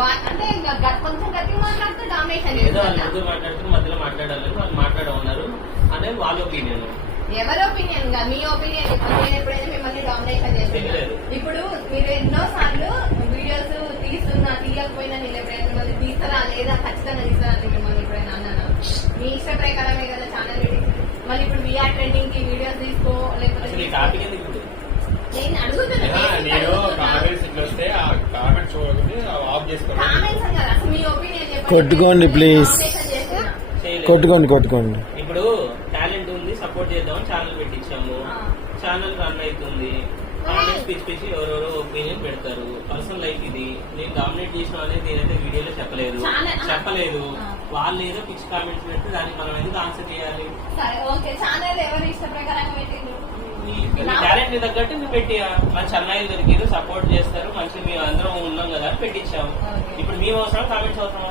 అంటే కొంచెం గట్టి మాట్లాడుతూ డామినేషన్ ఏదో వాళ్ళు మాట్లాడుతూ మధ్యలో మాట్లాడాలని వాళ్ళు మాట్లాడమన్నారు అనేది వాళ్ళ ఒపీనియన్. ఎవరి ఒపీనియన్ గా మీ ఒపీనియన్. నేను ఎప్పుడైనా మిమ్మల్ని డామినేషన్ చేస్తున్నాను. ఇప్పుడు మీరు ఎన్నో సార్లు వీడియోస్ తీయకపోయినా నేను ఎప్పుడైనా మిమ్మల్ని తీస్తారా లేదా ఖచ్చితంగా తీస్తారా మిమ్మల్ని ఎప్పుడైనా అన్నాను. మీ ఇష్ట ప్రకారమే కదా ఛానల్ పెట్టి మళ్ళీ ఇప్పుడు వీఆర్ ట్రెండింగ్ కి వీడియోస్ తీసుకో లేకపోతే నేను అడుగుతున్నాను. కొట్టుకోండి ప్లీజ్, కొట్టుకోండి. ఇప్పుడు టాలెంట్ ఉంది, సపోర్ట్ చేద్దామని ఛానల్ పెట్టించాము. ఛానల్ రన్ అవుతుంది. కామెంట్స్ పిచ్చి పిచ్చి ఎవరెవరో ఒపీనియన్ పెడతారు. పర్సనల్ లైఫ్ ఇది. నేను డామినేట్ చేసిన అనేది నేనైతే వీడియోలో చెప్పలేదు. వాళ్ళు ఏదో పిచ్చి కామెంట్స్ పెడితే దానికి మనం ఎందుకు ఆన్సర్ చేయాలి? టాలెంట్ ని తగ్గట్టు మేము పెట్టి మంచి అన్నయ్యలు దొరికిరు, సపోర్ట్ చేస్తారు, మంచి మేము అందరం ఉన్నాం కదా అని పెట్టించాము. ఇప్పుడు మేము అవసరం, కామెంట్స్ అవసరం.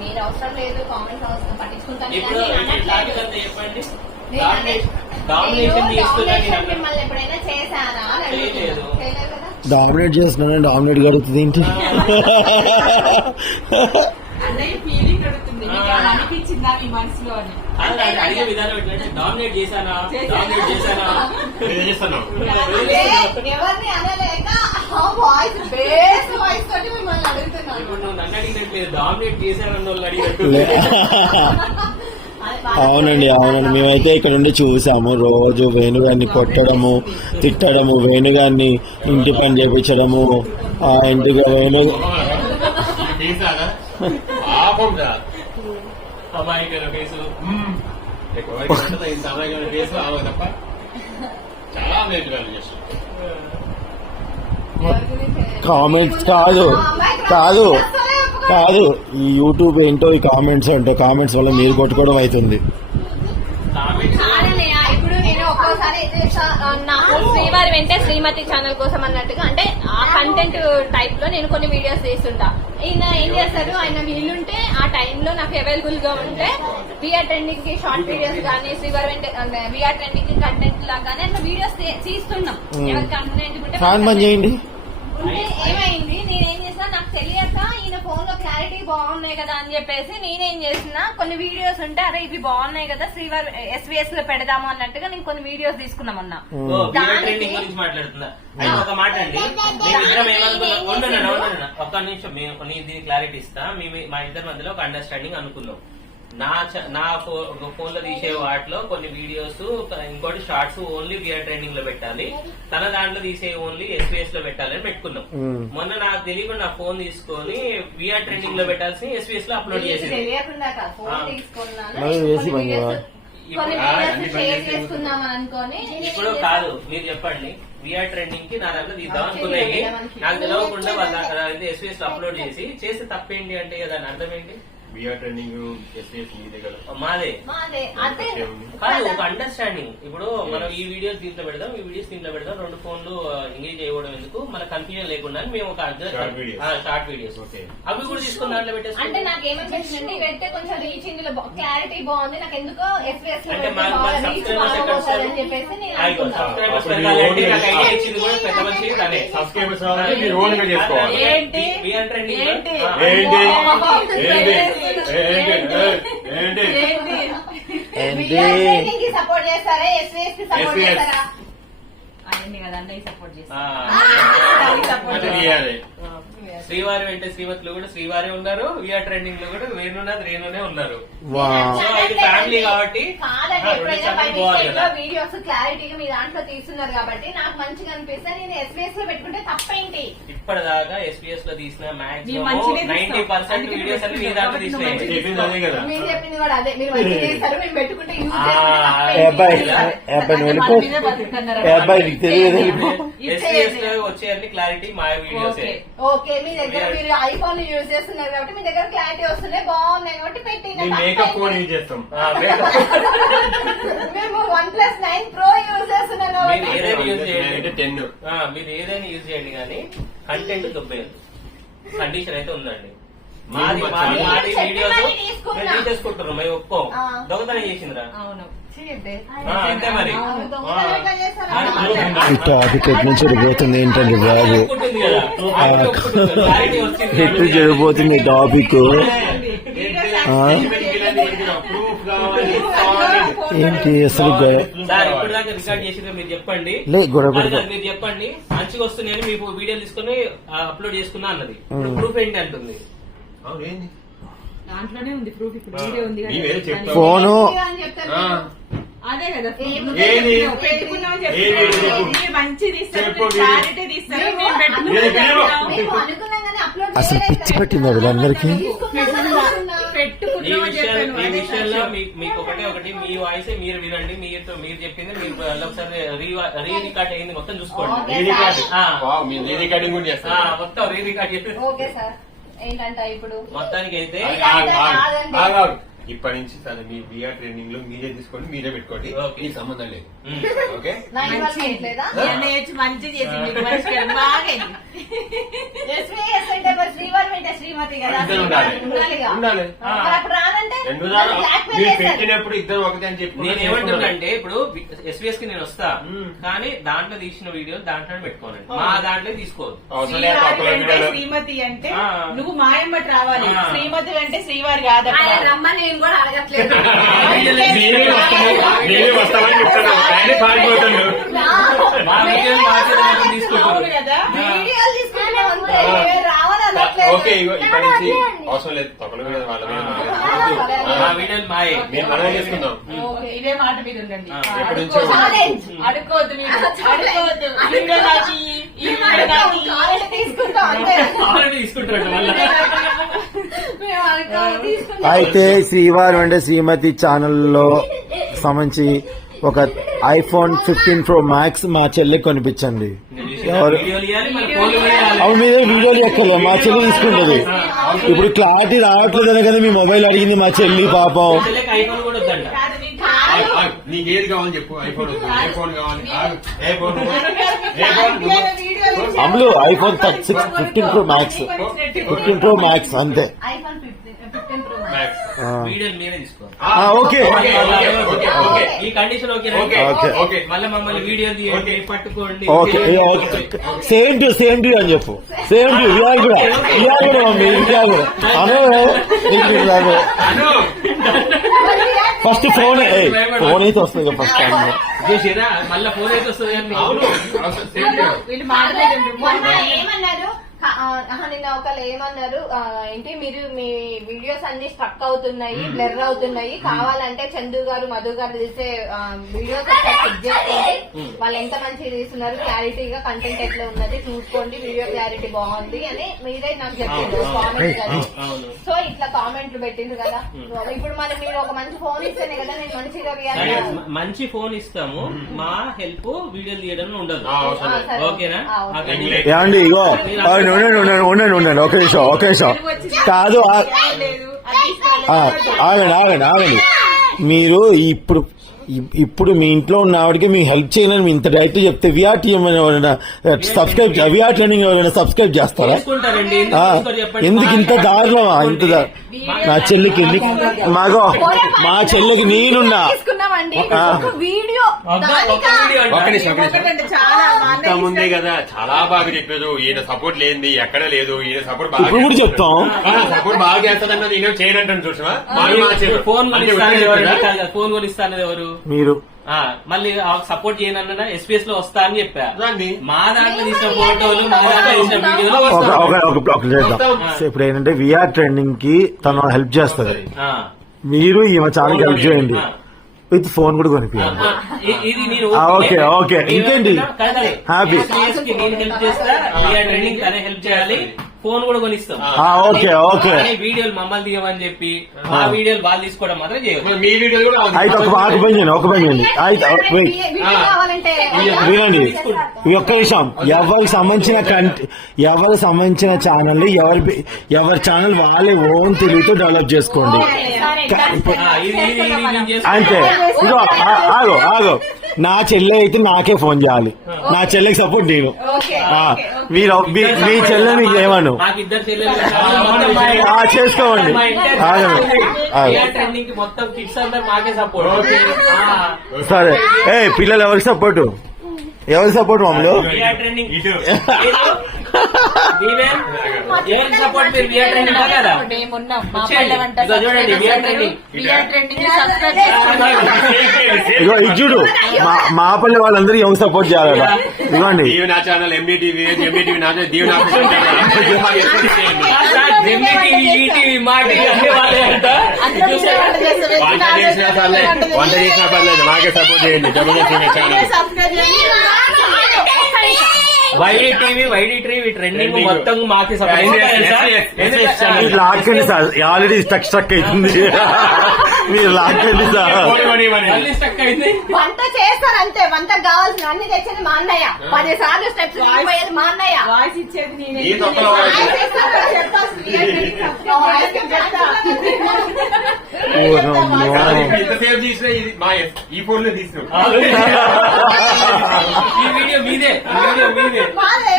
మీరు అవసరం లేదు, కామెంట్స్ అవసరం పట్టించుకుంటాను. ఇప్పుడు చెప్పండి, డామినేషన్ మిమ్మల్ని ఎప్పుడైనా చేశారా? డామినేట్ చేస్తున్నాను, డామినేట్ గడుగుతుంది ఏంటి? అన్నయ్య ఫీలింగ్ అడుగుతుంది, అనిపించిందా మీ మనసులో అని అడిగే విధానం ఏంటంటే డామినేట్ చేశానా, డామినేట్ చేశానా ఎవరిని అనలేక వాయిస్ బేస్ వాయిస్ తోటి మిమ్మల్ని అడుగుతున్నాను. ఇప్పుడు నువ్వు నన్ను అడిగినట్లేదు, డామినేట్ చేశానన్న వాళ్ళు అడిగినట్టు. అవునండి, మేమైతే ఇక్కడ ఉండి చూసాము. రోజు వేణుగారిని కొట్టడము, తిట్టడము, వేణుగారిని ఇంటి పని చేయించడము, ఆ ఇంటిగా వేణు అమాయకర కేసు తప్ప కామెంట్స్ కాదు ఈ యూట్యూబ్ ఏంటో ఈ కామెంట్స్ అంటే కామెంట్స్ వల్ల మీరు కొట్టుకోవడం అవుతుంది. ఇప్పుడు నేను ఒక్కోసారి నాకు శ్రీవారి వెంటే శ్రీమతి ఛానల్ కోసం అన్నట్టుగా అంటే ఆ కంటెంట్ టైప్ లో నేను కొన్ని వీడియోస్ చేస్తుంటా. ఈయన ఏం చేస్తారు, ఆయన వీలుంటే ఆ టైంలో నాకు అవైలబుల్ గా ఉంటే వీఆర్ ట్రెండింగ్ కి షార్ట్ వీడియోస్ కానీ శ్రీవారి వెంటే వీఆర్ ట్రెండింగ్ కి కంటెంట్ లాగానే అట్లా వీడియోస్ తీస్తున్నాం. ఎవరి కంటెంట్ చేయండి. ఏమైంది, నేనేం చేసినా నాకు తెలియక ఈయన ఫోన్ లో క్లారిటీ బాగున్నాయి కదా అని చెప్పేసి నేనేం చేసిన కొన్ని వీడియోస్ ఉంటే అరే ఇవి బాగున్నాయి కదా శ్రీవారి ఎస్వీఎస్ లో పెడదాము అన్నట్టుగా నేను కొన్ని వీడియోస్ తీసుకున్నామన్నా. ఒక మాట అండి, ఒక్క నిమిషం దీనికి క్లారిటీ ఇస్తా. మా ఇద్దరి మధ్యలో ఒక అండర్స్టాండింగ్ అనుకున్నాం. నా ఫోన్ లో తీసే వాటిలో కొన్ని వీడియోస్, ఇంకోటి షార్ట్స్ ఓన్లీ వీఆర్ ట్రెండింగ్ లో పెట్టాలి, తన దాంట్లో తీసే ఓన్లీ ఎస్వీఎస్ లో పెట్టాలని పెట్టుకున్నాం. మొన్న నాకు తెలియకుండా నా ఫోన్ తీసుకొని వీఆర్ ట్రెండింగ్ లో పెట్టాల్సి ఎస్వీఎస్ లో అప్లోడ్ చేసింది. ఇప్పుడు కాదు, మీరు చెప్పండి, వీఆర్ ట్రెండింగ్ కి నా దాంట్లో తీద్దాం అనుకున్నాయి, నాకు తెలియకుండా వాళ్ళ ఎస్వీఎస్ లో అప్లోడ్ చేసి తప్పేంటి అంటే దాని అర్థం ఏంటి? మాదే కాదు, ఒక అండర్స్టాండింగ్. ఇప్పుడు మనం ఈ వీడియోస్ దీంట్లో పెడదాం, ఈ వీడియోస్ దీంట్లో పెడదాం, రెండు ఫోన్లు ఎంగేజ్ చేయడం ఎందుకు, మన కన్ఫ్యూజన్ లేకుండా మేము ఒక షార్ట్ వీడియోస్ అవి కూడా తీసుకుని దాంట్లో పెట్టేస్తాం. అంటే నాకు ఏమనిపించిందంటే పెడితే కొంచెం రీచింగ్ క్లారిటీ బాగుంది, నాకు ఎందుకో ఎస్వీఎస్ అంటే చెప్పేసి వీఆర్ ట్రెండింగ్ సపోర్ట్ చేస్తారా, ఎస్వీఎస్ కి సపోర్ట్ చేస్తారా? అయింది కదా అన్నయ్య సపోర్ట్ చేస్తారు. శ్రీవారి వెంటే శ్రీమతిలో కూడా శ్రీవారి ఉన్నారు, వీఆర్ ట్రెండింగ్ లో కూడా రేణునే ఉన్నారు. ఫ్యామిలీ కాబట్టి వీడియోస్ క్లారిటీగా మీ దాంట్లో తీస్తున్నారు కాబట్టి నాకు మంచిగా అనిపిస్తే నేను ఎస్వీఎస్ లో పెట్టుకుంటే తప్పేంటి? ఇప్పటిదాకా ఎస్వీఎస్ లో తీసిన మాక్సిమం 90% వీడియోస్ అన్ని మీ దాంట్లో తీసినాయి. మీరు చెప్పింది కూడా అదే, మీరు మంచిగా చేస్తారు, మేము పెట్టుకుంటే ఎస్వీఎస్ లో వచ్చే అన్ని క్లారిటీ మా వీడియోస్. ఓకే, మీ దగ్గర మీరు ఐఫోన్ యూజ్ చేస్తున్నారు కాబట్టి మీ దగ్గర క్లారిటీ వస్తున్నాయి, బాగున్నాయి కాబట్టి పెట్టిన మేకప్ ఫోన్ యూజ్ చేస్తాం. మేము OnePlus 9 Pro యూజ్ చేస్తున్నాను. మీరు ఏదైనా యూజ్ చేయండి కానీ కంటెంట్ దొబ్బేయండి. కండిషన్ అయితే ఉందండి. మాది వీడియోస్ చెప్పినవన్నీ తీసుకున్నా. మేము తీసేసుకుంటున్నాం, మేము ఒప్పుకోం. ఆ. దొంగతనం చేసిందిరా. అవును అంతే మరి. దొంగతనం ఎట్లా చేస్తారు? ఈ టాపిక్ ఎటు నుంచి వెళ్ళిపోతుంది ఏంటండి బాబు, ఒప్పుకుంటుంది కదా. క్లారిటీ వచ్చింది. ఎటు జరిగిపోతుంది టాపిక్. ప్రూఫ్ కావాలి. ఏంటి అసలు సార్ ఇప్పుడు దాకా రికార్డ్ చేసిందో మీరు చెప్పండి. లే గొడవ అది కాదు, మీరు చెప్పండి మంచిగా వస్తున్నాయని మీకు వీడియో తీసుకుని అప్లోడ్ చేసుకున్నా అన్నది. ఇప్పుడు ప్రూఫ్ ఏంటి అంటుంది. అవునేంది దాంట్లోనే ఉంది ప్రూఫ్. ఇప్పుడు వీడియో ఉంది కదా. నీవేదో చెప్తావు. ఫోను అని చెప్తారు ఆ, అదే కదా ఏది? పెట్టుకున్నాం ఏది? మంచిది ఇస్తారు, చెప్పు, క్లారిటీ తీస్తారు. మేము ఏది? పెట్టుకున్నాం మేము అనుకున్నాం కానీ అప్లోడ్ అసలు పిచ్చి పట్టింది వీళ్ళందరికీ. ఈ అని చెప్పాను. ఈ అదే విషయంలో సాక్ష్యం. మీకు ఒకటి మీ వాయిస్ మీరు వినండి. మీరు చెప్పింది మీరు ఒకసారి రీ రికార్డ్ అయింది మొత్తం చూసుకోండి. ఓకే. రీ రికార్డ్. ఆ. వావ్, మీరు రీ రికార్డింగ్ కూడా చేస్తారు. మొత్తం రీ రికార్డ్ చేసి ఓకే సార్ ఏంటంట ఇప్పుడు మొత్తానికి అయితే ఇప్పటి నుంచి తను మీ బిఆర్ ట్రైనింగ్ లో మీరే తీసుకోండి, మీరే పెట్టుకోండి. ఓకే. ఈ సంబంధం లేదు. ఉమ్. ఓకే నా ఇన్వాల్వ్మెంట్ లేదా నేర్చి మంచిది చేసింది మీకు పరిష్కారం బాగా SVS అంటే మరి శ్రీవారి అంటే శ్రీమతి కదా ఇద్దరు ఉండాలి. ఉండాలిగా. ఉండాలి. మరి అప్పుడు రానంటే రెండు నన్ను blackmail మీరు చేస్తారు. పెట్టినప్పుడు ఇద్దరు ఒకటే అని చెప్పి నేను ఏమంటున్నానంటే ఇప్పుడు ఎస్వీఎస్ కి నేను వస్తా, మ్మ్. కానీ దాంట్లో తీసిన వీడియో దాంట్లోనే పెట్టుకోనండి. మా దాంట్లో తీసుకోవద్దు. అవసరం లేదు, తప్పలేదు శ్రీవారి అంటే వీడియోలో. శ్రీమతి అంటే ఆ. నువ్వు మాయమ్మటి రావాలి. ఆ. శ్రీమతి అంటే శ్రీవారి కాదట. ఆయన రమ్మని నేను కూడా అడగట్లేదు నేనే వస్తామని చెప్తాను, కానీ పారిపోతాను. మా వీడియోలు మాత్రం తీసుకుంటారు. అవును కదా. వీడియోలు తీసుకుంటున్నాం అంతే ఆ. రావాలి అనట్లేదు. ఓకే, ఇగో ఇప్పటి నుంచి ఏమన్నా అవసరం లేదు, తప్పలు కూడా వాళ్ళ మీద ఉంది. మా వీడియోలు మాయే. మేము మనమే చేసుకుందాం. ఓకే, ఇదే మాట మీద ఉండండి. ఆ. ఎప్పటి నుంచో ఉంది. ఛాలెంజ్. అడుక్కోవద్దు మీరు, అడుక్కోవద్దు. ఈ వీడియో నాకు ఇయ్యి, ఈ వీడియో నాకు ఇయ్యి. కాలేజీ తీసుకుంటాం అంతే ఆల్రెడీ తీసుకుంటారు మళ్ళీ. మేము తీసుకుంటాం అయితే శ్రీవారు అంటే శ్రీమతి ఛానల్లో సంబంధించి ఒక ఐఫోన్ 15 Pro Max మా చెల్లికి కొనిపించండి. ఎవరు వీడియోలు ఇవ్వాలి, మళ్ళీ ఫోన్లు కూడా ఇవ్వాలి. అవి మీద వీడియోలు ఎక్కలే, మా చెల్లి తీసుకుంటది. ఇప్పుడు క్లారిటీ రావట్లేదని కదా మీ మొబైల్ అడిగింది మా చెల్లి పాపం. చెల్లెకి ఐఫోన్ కూడా వద్దంట. కాదు, మీకు నీకు ఏది కావాలని చెప్పు. ఐఫోన్ వద్దు, ఏ ఫోన్ కావాలి? ఏ ఫోన్? వీడియోలు Ammulu iPhone 15 Pro Max 15 Pro Max అంతే. ఐఫోన్ 15 Pro Max. మ్యాక్స్. వీడియోలు మీరే తీసుకోవాలి. ఓకే ఈ condition okay okay, okay. Okay. మళ్ళీ మమ్మల్ని వీడియో తీయండి, పట్టుకోండి. ఓకే సేమ్ టు అని చెప్పు. సేమ్ టు ఇవాళ కూడా మమ్మీ ఇంకా కూడా అను ఫస్ట్ ఫోన్ అయితే వస్తుంది కదా ఫస్ట్ టైం. చూసిరా మళ్ళీ ఫోన్ అయితే వస్తుంది కానీ అవును, అవసరం సేమ్ చేయాలి. వీళ్ళు మొన్న మాట్లాడండి. ఏమన్నారు నిన్న ఒకళ్ళు ఏమన్నారు ఏంటి మీరు మీ వీడియోస్ అన్ని స్ట్రక్ అవుతున్నాయి, బ్లర్ అవుతున్నాయి, కావాలంటే చందు గారు మధు గారు తీసే వీడియోస్ చెక్ చేసుకోండి, వాళ్ళు ఎంత మంచిగా తీస్తున్నారు, క్లారిటీగా కంటెంట్ ఎట్లా ఉన్నది చూసుకోండి, వీడియో క్లారిటీ బాగుంది అని మీరే నాకు చెప్పిండ్రు కామెంట్ కదా. అవును. సో ఇట్లా కామెంట్లు పెట్టిండ్రు కదా. ఇప్పుడు మరి మీరు ఒక మంచి ఫోన్ ఇస్తేనే కదా నేను మంచిగా సరే, రియాక్ట్ మంచి ఫోన్ ఇస్తాము, మా హెల్ప్ వీడియోలు తీయడం ఉండదు. అవసరం లేదు. ఓకేనా? ఓకే. ఆ కండిషన్. ఏమండి ఇగో ఉండండి ఒక నిమిషం కాదు లేదు, అది తీసుకోవాలి. ఆగండి మీరు ఇప్పుడు మీ ఇంట్లో ఉన్న ఆవిడకి మీ హెల్ప్ చేయాలని ఇంత డైరెక్ట్ చెప్తే VR TM subscribe VR training ఎవరైనా సబ్స్క్రైబ్ చేస్తారా? చేసుకుంటారండి. ఎందుకు ఆ, చేసుకోరు చెప్పండి. ఎందుకు ఇంత దారుణమా? నా చెల్లికి మా చెల్లికి నేనున్నా తీసుకున్నామండి ఆ. ఒక వీడియో ఒక్క దానికా వీడియో అంట. ఒక్క నిమిషం, ఒక్క నిమిషం. ఒకటంటే చాలా మా ఇంత అన్నయ్య ముందే ఇష్టం. కదా చాలా బాగా చెప్పారు. ఈయన సపోర్ట్ లేనిది ఎక్కడ లేదు, ఈయన సపోర్ట్ ఇప్పుడు కూడా చెప్తాం. సపోర్ట్ బాగా చేస్తాడన్నది ఈయన చేయనంటాను చూసావా. ఫోన్ కొనిస్తానది ఎవరు? కాదు, ఫోన్ కొనిస్తానది ఎవరు? మీరు మళ్ళీ సపోర్ట్ చేయనన్నా ఎస్పీఎస్ లో వస్తా అని చెప్పా. రండి. మా దాంట్లో తీసిన ఫోటోలు, మా దాంట్లో తీసిన వీడియోలు ఒక వస్తాం. బ్లాక్ చేద్దాం. సో ఇప్పుడు ఏంటంటే విఆర్ ట్రెండింగ్ కి తను హెల్ప్ చేస్తుంది, ఆ. మీరు ఈమె చాలా హెల్ప్ చేయండి, విత్ ఫోన్ కూడా కొనిపించండి. ఇది నేను ఓకే. ఇంకేంటి? హ్యాపీ. SBS కి నేను హెల్ప్ చేస్తా, ట్రైనింగ్ తనే హెల్ప్ చేయాలి, ఫోన్ కూడా కొనిస్తాం. ఓకే కానీ వీడియోలు మమ్మల్ని తీయమని చెప్పి మా వీడియోలు వాళ్ళు తీసుకోవడం మాత్రం చేయదు. మీ వీడియో కూడా అయితే ఒక పని చేయండి అయితే wait. వీడియో కావాలంటే వినండి ఈ ఒక్క విషయం, ఎవరికి సంబంధించిన ఛానల్ ఎవరి ఛానల్ వాళ్ళే ఓన్ తెలివితో డెవలప్ చేసుకోండి సరే, done, sir. ఇది అంతే. ఇదో ఆగో నా చెల్లె అయితే నాకే ఫోన్ చేయాలి, నా చెల్లెకి సపోర్ట్ నేను. ఓకే ఆ, మీ చెల్లె మీకు ఏమను మాకు ఇద్దరు చెల్లెలు చేసుకోండి. ట్రెండింగ్ కి మొత్తం కిడ్స్ అందరు మాకే సపోర్ట్. సరే పిల్లలు ఎవరికి సపోర్ట్, ఎవరికి సపోర్ట్ మామూలు? ట్రెండింగ్ ఇటు ఎవరికి సపోర్ట్? మీరు బిఆర్ ట్రెండింగ్ కదా మేమున్నాం మా వచ్చేయండి. పల్లె వంట ఇదిగో చూడండి, BR trending. BR trending subscribe చేసుకోండి. ఇగో ఇది చూడు, మా పల్లె వాళ్ళందరూ ఎవరు సపోర్ట్ చేయాలట. ఇవ్వండి దీవి నా ఛానల్ ఎంబీటీవీ నా దీవి నా ఈటీవీ మా టీవీ అన్ని వాళ్ళే అంట. అందరూ వంట చేస్తారు. వంట చేసినా పర్లేదు, వంట చేసినా పర్లేదు, మాకే సపోర్ట్ చేయండి. జబర్దస్త్ ఛానల్ సబ్స్క్రైబ్ చేయండి. వైడీ టీవీ ట్రెండింగ్ మొత్తం మాకి సపోర్ట్. లాక్కండి సార్, ఆల్రెడీ స్టక్ అవుతుంది. మీరు లాక్కండి సార్. స్టక్ అయింది. వంట చేస్తారంతే, వంటకు కావాల్సిన అన్ని తెచ్చేది మా అన్నయ్య. 10 సార్లు స్టెప్స్ పోయేది మా అన్నయ్య. వాయిస్ ఇచ్చేది నేనే. ఈ తొక్కలో వాయిస్. ఎంతసేపు తీసినా ఇది మా ఈ ఫోన్ లో తీసినాం. ఈ వీడియో మీదే, ఈ వీడియో మీదే. మాదే.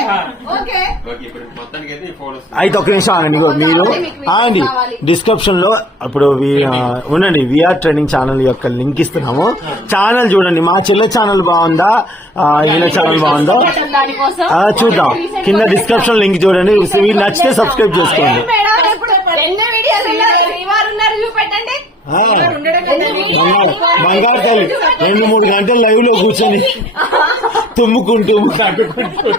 ఓకే ఓకే, ఇప్పుడు మొత్తానికి అయితే ఈ ఫోన్ వస్తుంది. అయితే ఒక నిమిషం ఆగండి. ఇగో మీరు అండి డిస్క్రిప్షన్ లో ఇప్పుడు ఉండండి, విఆర్ ట్రైనింగ్ ఛానల్ యొక్క లింక్ ఇస్తున్నాము. ఛానల్ చూడండి, మా చెల్లె ఛానల్ బాగుందా, ఈయన ఛానల్ బాగుందా దానికోసం చూద్దాం. కింద డిస్క్రిప్షన్ లింక్ చూడండి, మీకు నచ్చితే సబ్స్క్రైబ్ చేసుకోండి. మేడం ఇప్పుడు 2 వీడియోలు ఉన్నారు, శ్రీవారు ఉన్నారు, చూపెట్టండి. బంగారు తల్లి 2-3 గంటలు లైవ్ లో కూర్చొని తుమ్ముకుంటూ తట్టుకుంటూ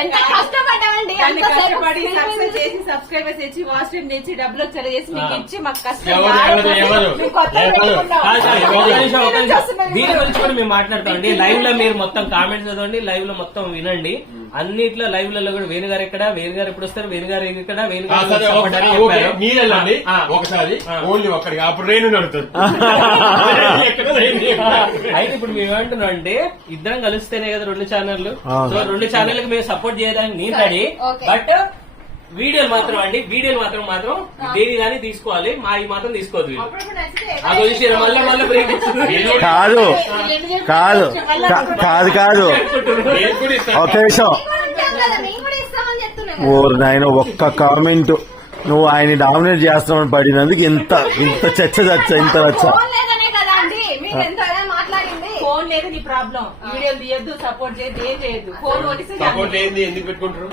ఎంత కష్టపడ్డామండి, దాన్ని ఎంత కష్టపడి సేపు సక్సెస్ చేసి సబ్స్క్రైబర్స్ తెచ్చి వాచ్ టైం తెచ్చి డబ్బులు వచ్చేలా చేసి మీకు ఇచ్చి మాకు కష్టం ఎవరు? మేము కొత్త పెట్టుకున్నాం. కాదు సార్, ఒక నిమిషం, ఒక నిమిషం. దీని గురించి కూడా మేము మాట్లాడతామండి. లైవ్ లో మీరు మొత్తం కామెంట్స్ చదవండి, లైవ్ లో మొత్తం వినండి. అన్నిట్లో లైవ్ లలో కూడా వేణుగారు ఎక్కడ, వేణుగారు ఎప్పుడు వస్తారు, వేణుగారు ఇక్కడ, వేణుగారు సరే, support అని ఓకే, చెప్పారు. మీరు వెళ్ళండి ఆ. ఒకసారి, ఓన్లీ ఒక్కడికి, అప్పుడు రేణు నడుతుంది. అయితే ఇప్పుడు మేము ఏమంటున్నాం అంటే ఇద్దరం కలిస్తేనే కదా 2 ఛానళ్లు. అవును. సో 2 ఛానళ్ళకి మేము సపోర్ట్ చేయడానికి నేను రెడీ. ఓకే. బట్ వీడియోలు మాత్రం దేని కానీ తీసుకోవాలి, మా ఈ మాత్రం తీసుకోవద్దు వీళ్ళు. అప్పుడప్పుడు నచ్చితే ఆ పొజిషన్ మళ్ళీ బ్రేక్ ఇస్తుంది. కాదు కాదు కాదు నేను కూడా ఇస్తాను. ఒక నిమిషం. ఉంటాం కదా, మేము కూడా ఇస్తామని చెప్తున్నాం. ఓ నాయన, ఒక్క కామెంట్ నువ్వు ఆయన డామినేట్ చేస్తామని పడినందుకు ఇంత చర్చ ఇంత రచ్చ. ఫోన్ లేదనే కదా అండి మీరు ఎంతైనా మాట్లాడింది. ఫోన్ లేదు నీ ప్రాబ్లం. వీడియోలు తీయద్దు, సపోర్ట్ చేయద్దు, ఏం చేయొద్దు. ఫోన్ కొనిస్తే చాలు. సపోర్ట్ ఏంది, ఎందుకు పెట్టుకుంటారు?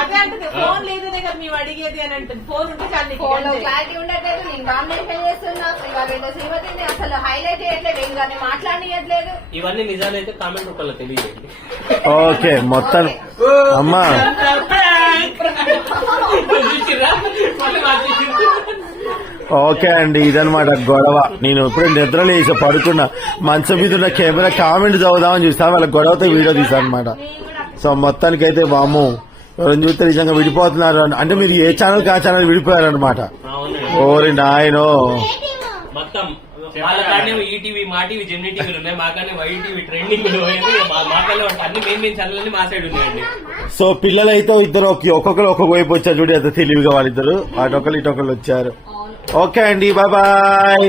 అదే అంటుంది, ఫోన్ లేదనే కదా మేము అడిగేది అని అంటుంది. ఫోన్ ఉంటే చాలు నీకు. ఫోన్ లో అంతే. క్లారిటీ ఉండట్లేదు, నేను డామినేషన్ చేస్తున్నా, శ్రీమతిని అసలు హైలైట్ చేయట్లేదు, ఇంకా మాట్లాడనియట్లేదు. ఇవన్నీ నిజాలైతే కామెంట్ రూపంలో తెలియజేయండి. ఓకే మొత్తం అమ్మా చూసిర్రా? మళ్ళీ మార్చేసిండ్రు. ఓకే అండి, ఇదనమాట గొడవ. నేను ఇప్పుడే నిద్రలేసి పడుకున్నా, మంచం మీద ఉన్న కెమెరా కామెంట్ చదువుదామని చూస్తాను, వాళ్ళ గొడవతో వీడియో తీసాను అనమాట. సో మొత్తానికి అయితే బాము ఎవరైనా చూస్తే నిజంగా విడిపోతున్నారు అంటే మీరు ఏ ఛానల్ కా ఛానల్ విడిపోయారనమాట. అవునండి. ఓరి నాయనో, మొత్తం వాళ్ళ కాడనే ఈటీవీ, మా టీవీ, జెమినీ టీవీలు ఉన్నాయి, మా కానీ వైటీవీ ట్రెండింగ్ మా కన్నా అన్ని మెయిన్ ఛానల్ మా సైడ్ ఉన్నాయండి. సో పిల్లలైతే ఇద్దరు ఒక్కొక్కరు ఒక్కొక్క వైపు వచ్చారు చూడు, ఎంత తెలివిగా వాళ్ళిద్దరు, అటొకరు ఇటొకరు వచ్చారు. ఓకే అండి, బాయ్ బాయ్.